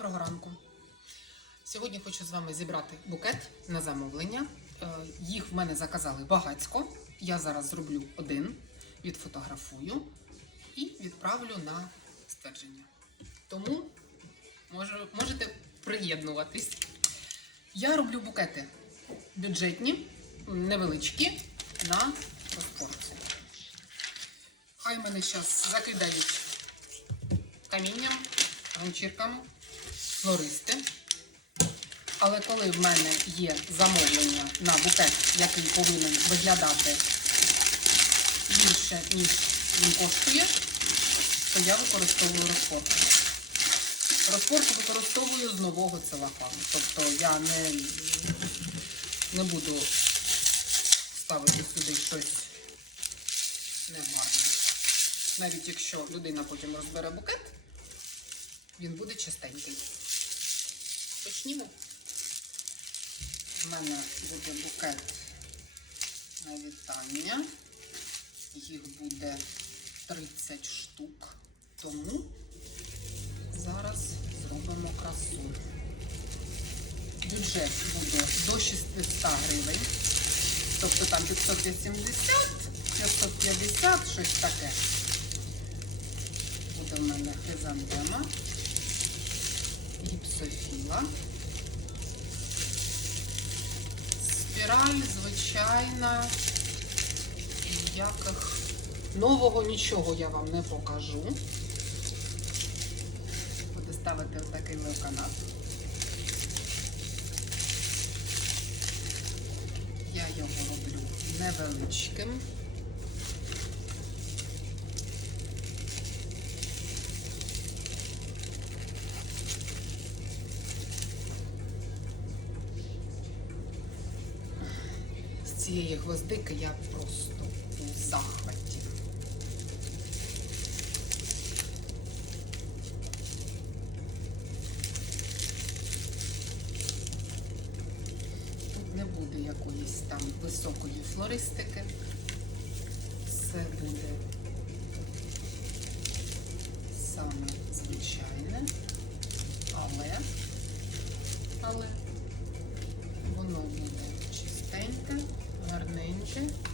Доброго ранку. Сьогодні хочу з вами зібрати букет на замовлення. Е, Їх в мене заказали багацько. Я зараз зроблю один, відфотографую і відправлю на ствердження. Тому може- можете приєднуватись. Я роблю букети бюджетні, невеличкі на розпорцію. Хай мене зараз закидають камінням, ганчірками, флористи. Але коли в мене є замовлення на букет, який повинен виглядати більше, ніж він коштує, то я використовую розпорку. Розпорку використовую з нового целофану. Тобто я не, не буду ставити сюди щось негарне. Навіть якщо людина потім розбере букет, він буде чистенький. Почнімо. У мене буде букет на вітання. Їх буде 30 штук. Тому зараз зробимо красу. Бюджет буде до 600 гривень. Тобто там 580, 550, щось таке. Буде в мене хризантема, гіпсофіла. Спіраль, звичайна, ніяких нового нічого я вам не покажу. Буду ставити отакий леоканат. Я його роблю невеличким. Гвоздики я просто у захваті. Тут не буде якоїсь там високої флористики. attention.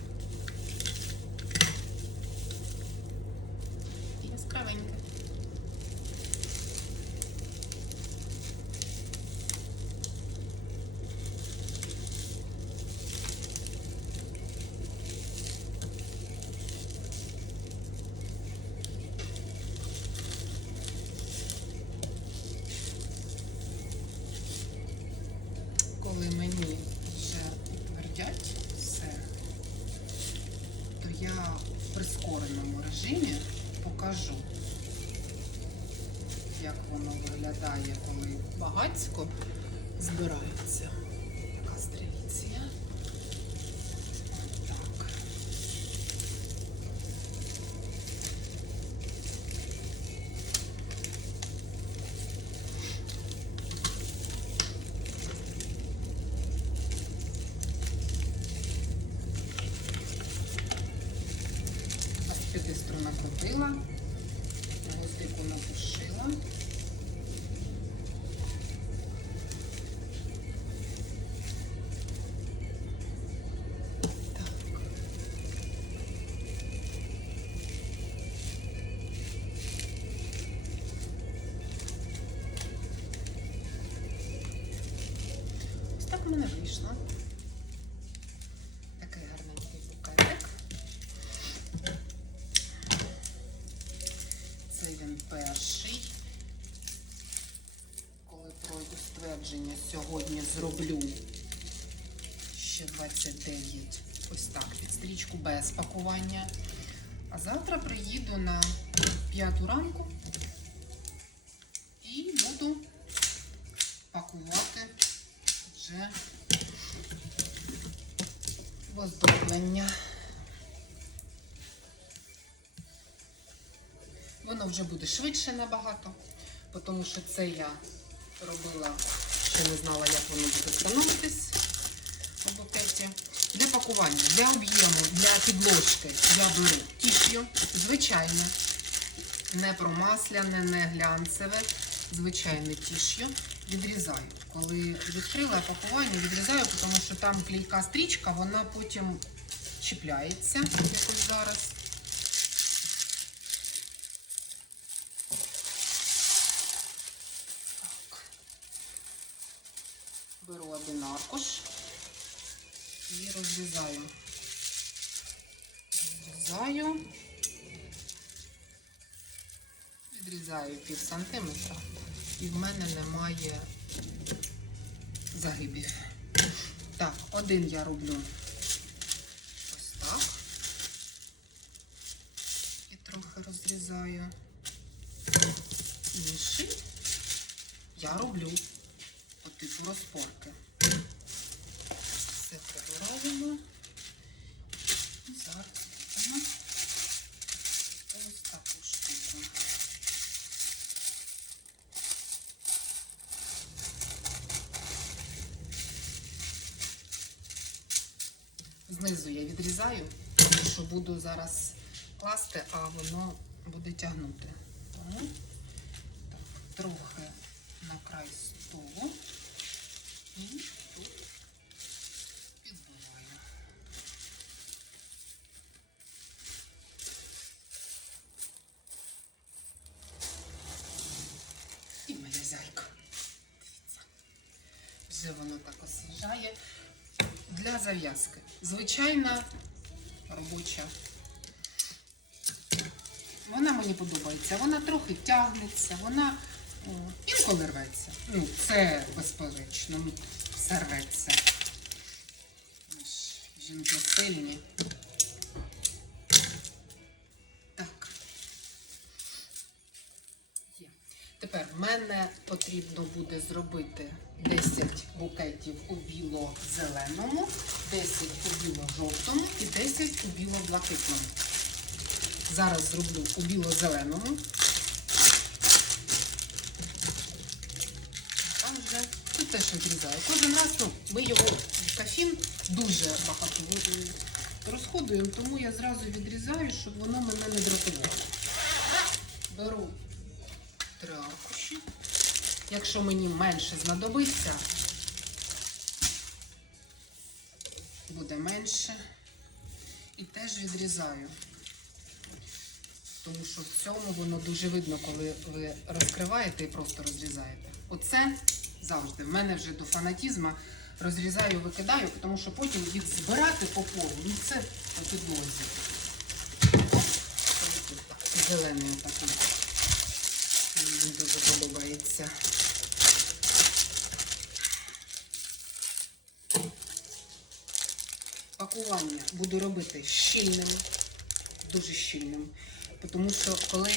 Прискореному режимі покажу, як воно виглядає, коли багацько збирається. В мене вийшло. Такий гарненький букетик. Це він перший. Коли пройду ствердження, сьогодні зроблю ще 29. Ось так, під стрічку без пакування. А завтра приїду на п'яту ранку і буду пакувати вже оздоблення. Воно вже буде швидше набагато, тому що це я робила, ще не знала, як воно буде становитись у букеті. Для пакування, для об'єму, для підложки я беру тісьо, звичайне, не промасляне, не глянцеве. звичайне тіш'ю, відрізаю. Коли відкрила пакування, відрізаю, тому що там клейка стрічка, вона потім чіпляється, якось зараз. Так. Беру один аркуш і розрізаю. Розрізаю. Відрізаю пів сантиметра. І в мене немає загибів. Так, один я роблю ось так. І трохи розрізаю. Інший я роблю по типу розпорки. Все прибираємо. Зараз Знизу я відрізаю, тому що буду зараз класти, а воно буде тягнути. Тому так, трохи на край столу і тут підбиваю. І моя зяйка. Дивіться. Вже воно так освіжає. Для зав'язки. Звичайна робоча. Вона мені подобається. Вона трохи тягнеться, вона о, інколи рветься. Ну, це безперечно. Ну, все рветься. Жінки сильні. Тепер в мене потрібно буде зробити 10 букетів у біло-зеленому, 10 у біло-жовтому і 10 у біло-блакитному. Зараз зроблю у біло-зеленому. Тут теж відрізаю. Кожен раз ну, ми його кафін дуже багато розходуємо, тому я зразу відрізаю, щоб воно мене не дратувало. Беру три аркуші. Якщо мені менше знадобиться, буде менше. І теж відрізаю. Тому що в цьому воно дуже видно, коли ви розкриваєте і просто розрізаєте. Оце завжди. В мене вже до фанатізму розрізаю, викидаю, тому що потім їх збирати по полу. Ну це по підлозі. Ось тут так, Зелений такий. Мені дуже подобається. Пакування буду робити щільним, дуже щільним. Тому що коли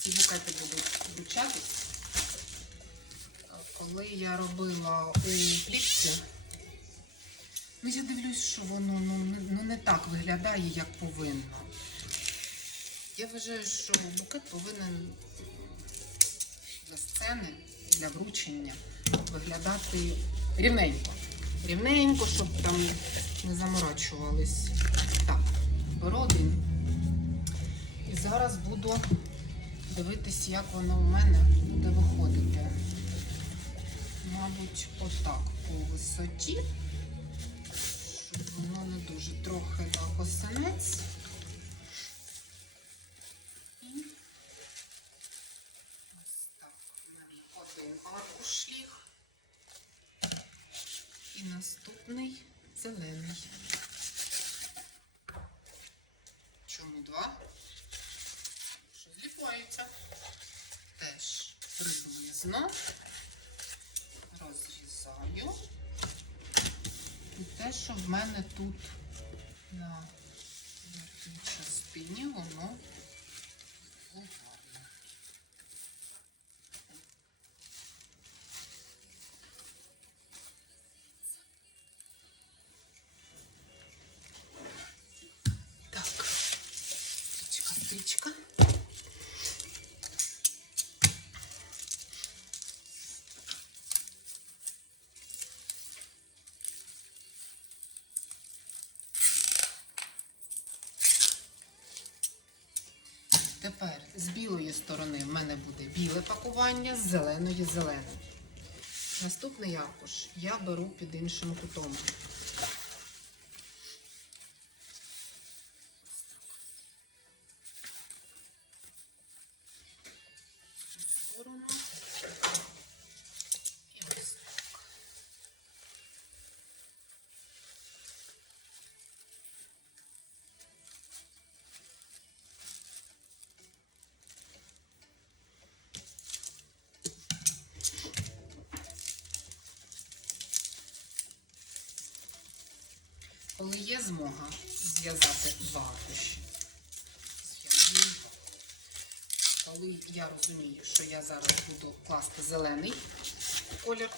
ці букети будуть вручатись, коли я робила у плівці, ну я дивлюсь, що воно ну, ну, не так виглядає, як повинно. Я вважаю, що букет повинен для сцени, для вручення виглядати рівненько. Рівненько, щоб там не заморачувались. Так, беру один. І зараз буду дивитись, як воно у мене буде виходити. Мабуть, отак по висоті, щоб воно не дуже трохи на косинець. І ось так. У мене один аркуш ліг. І наступний зелений. Чому два? Що зліпаються. Теж приблизно розрізаю. І те, що в мене тут на верхній частині, воно сторони в мене буде біле пакування, з зеленої зелене. Наступний аркуш я беру під іншим кутом. Коли є змога зв'язати два аркуші. Коли я розумію, що я зараз буду класти зелений колір,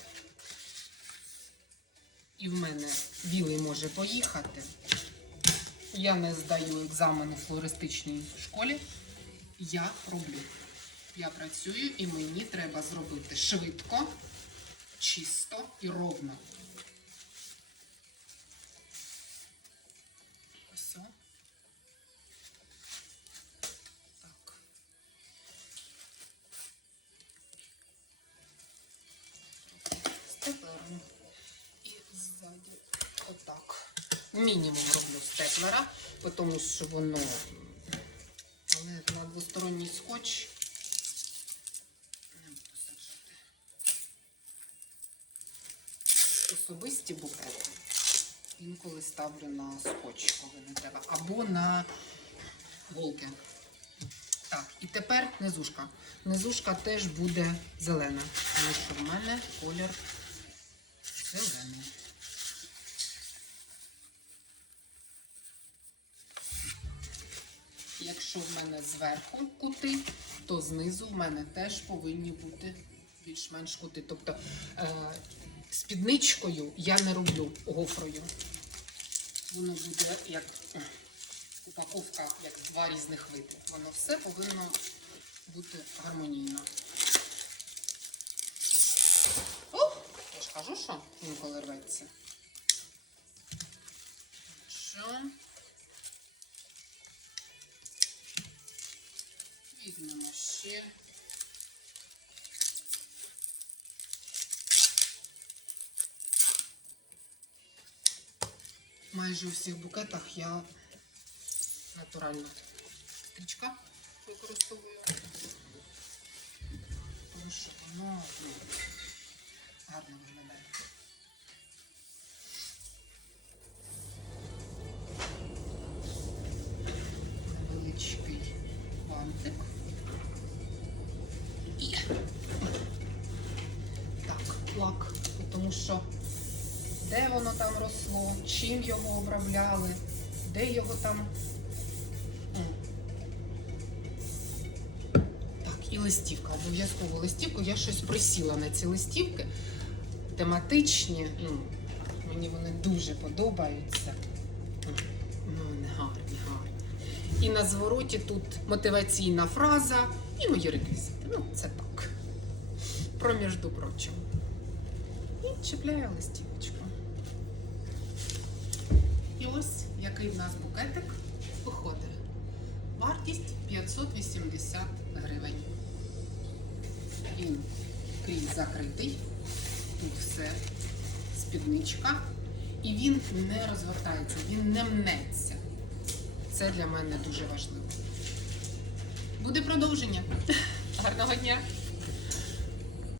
і в мене білий може поїхати, я не здаю екзамен у флористичній школі, я роблю. Я працюю і мені треба зробити швидко, чисто і ровно. Роблю тому що воно але на двосторонній скотч. Особисті букети інколи ставлю на скотч, коли не треба, або на голки. Так, і тепер низушка. Низушка теж буде зелена, тому що в мене колір зелений. Якщо в мене зверху кути, то знизу в мене теж повинні бути більш-менш кути. Тобто е, спідничкою я не роблю гофрою. Воно буде як упаковка, як два різних види. Воно все повинно бути гармонійно. О, я ж кажу, що інколи рветься. Що? Візьмемо ще. Майже у всіх букетах я натуральна стрічка використовую. Де воно там росло, чим його обробляли, де його там. Так, і листівка. Обов'язково листівку. Я щось присіла на ці листівки. Тематичні. Ну, мені вони дуже подобаються. Ну, гарні, гарні. І на звороті тут мотиваційна фраза і мої реквізити. Ну, це так. Про між прочим. І чіпляю листівочку. Який в нас букетик виходить. Вартість 580 гривень. Він крізь закритий. Тут все спідничка. І він не розвертається, він не мнеться. Це для мене дуже важливо. Буде продовження. Гарного дня!